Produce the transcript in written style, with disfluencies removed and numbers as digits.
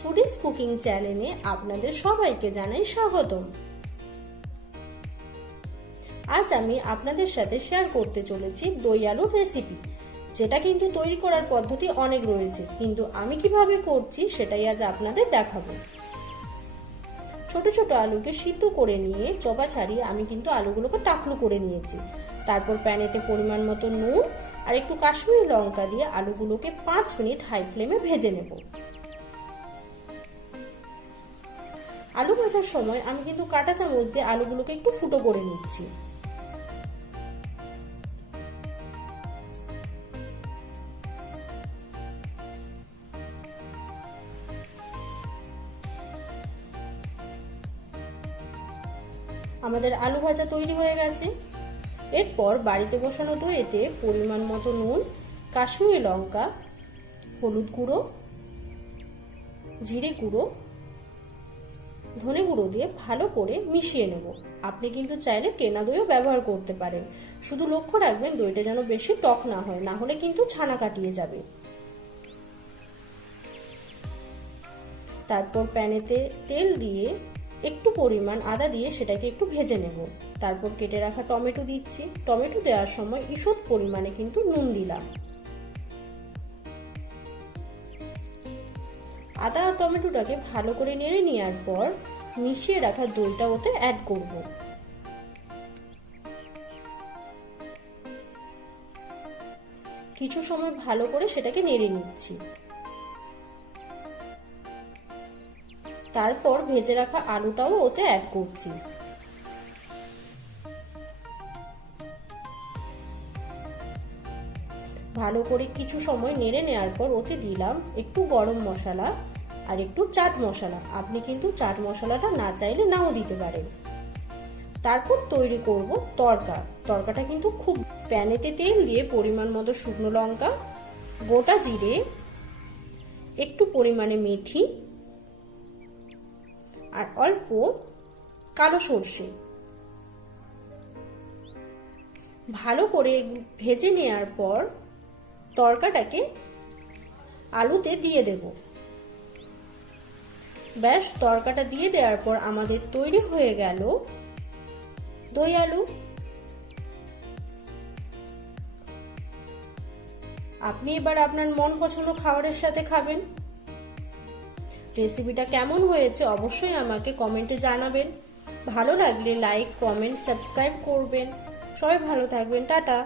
Foodies cooking চ্যানেলে আপনাদের সবাইকে জানাই স্বাগতম। আজ আমি আপনাদের সাথে শেয়ার করতে চলেছি দই আলুর রেসিপি, যেটা কিন্তু তৈরি করার পদ্ধতি অনেক রয়েছে, কিন্তু আমি কিভাবে করছি সেটাই আজ আপনাদের দেখাবো। ছোট ছোট আলুকে সিদ্ধ করে নিয়ে চোপা ছাড়িয়ে আমি কিন্তু আলুগুলোকে টাকলু করে নিয়েছি। তারপর প্যানেতে পরিমাণ মতো নুন আর একটু কাশ্মীরি লঙ্কা দিয়ে আলুগুলোকে 5 মিনিট হাই ফ্লেমে ভেজে নেব। আলু ভাজার সময় আমি কিন্তু কাঁটা চামচ দিয়ে আলুগুলোকে একটু ফুটো করে নিচ্ছি। আমাদের আলু ভাজা তৈরি হয়ে গেছে। এরপর বাড়িতে বসানো দইতে পরিমাণ মতো নুন, কাশ্মীরি লঙ্কা, হলুদ গুঁড়ো, জিরে গুঁড়ো, ধনে গুঁড়ো দিয়ে ভালো করে মিশিয়ে নেব। আপনি কিন্তু চাইলে কেনা দইও ব্যবহার করতে পারেন। শুধু লক্ষ্য রাখবেন দইটা যেন বেশি টক না হয়, না হলে কিন্তু ছানা কাটিয়ে যাবে। তারপর প্যানেতে তেল দিয়ে একটু পরিমাণ আদা দিয়ে সেটাকে একটু ভেজে নেব। তারপর কেটে রাখা টমেটো দিচ্ছি। টমেটো দেওয়ার সময় ঈষৎ পরিমাণে কিন্তু নুন দিলাম। আদা আর টমেটোটাকে ভালো করে নেড়ে নেওয়ার পর মিশিয়ে রাখা দইটা ওতে অ্যাড করব। কিছু সময় ভালো করে সেটাকে নেড়ে নিচ্ছি। তারপর ভেজে রাখা আলুটাও ওতে অ্যাড করছি। ভালো করে কিছু সময় নেড়ে নেওয়ার পর ওতে দিলাম একটু গরম মশলা আর একটু চাট মশলা। আপনি কিন্তু চাট মশলাটা না চাইলে নাও দিতে পারেন। তারপর তৈরি করব তড়কাটা কিন্তু খুব প্যানেতে তেল দিয়ে পরিমাণ মতো শুকনো লঙ্কা, গোটা জিরে, একটু পরিমাণে মেথি আর অল্প কালো সর্ষে ভালো করে ভেজে নেওয়ার পর তড়কাটাকে আলুতে দিয়ে দেব। ব্যাস, তড়কাটা দিয়ে দেওয়ার পর আমাদের তৈরি হয়ে গেল দই আলু। আপনি এবার আপনার মন পছন্দ খাবারের সাথে খাবেন। রেসিপিটা কেমন হয়েছে অবশ্যই আমাকে কমেন্টে জানাবেন। ভালো লাগলে লাইক, কমেন্ট, সাবস্ক্রাইব করবেন। সবাই ভালো থাকবেন। টাটা।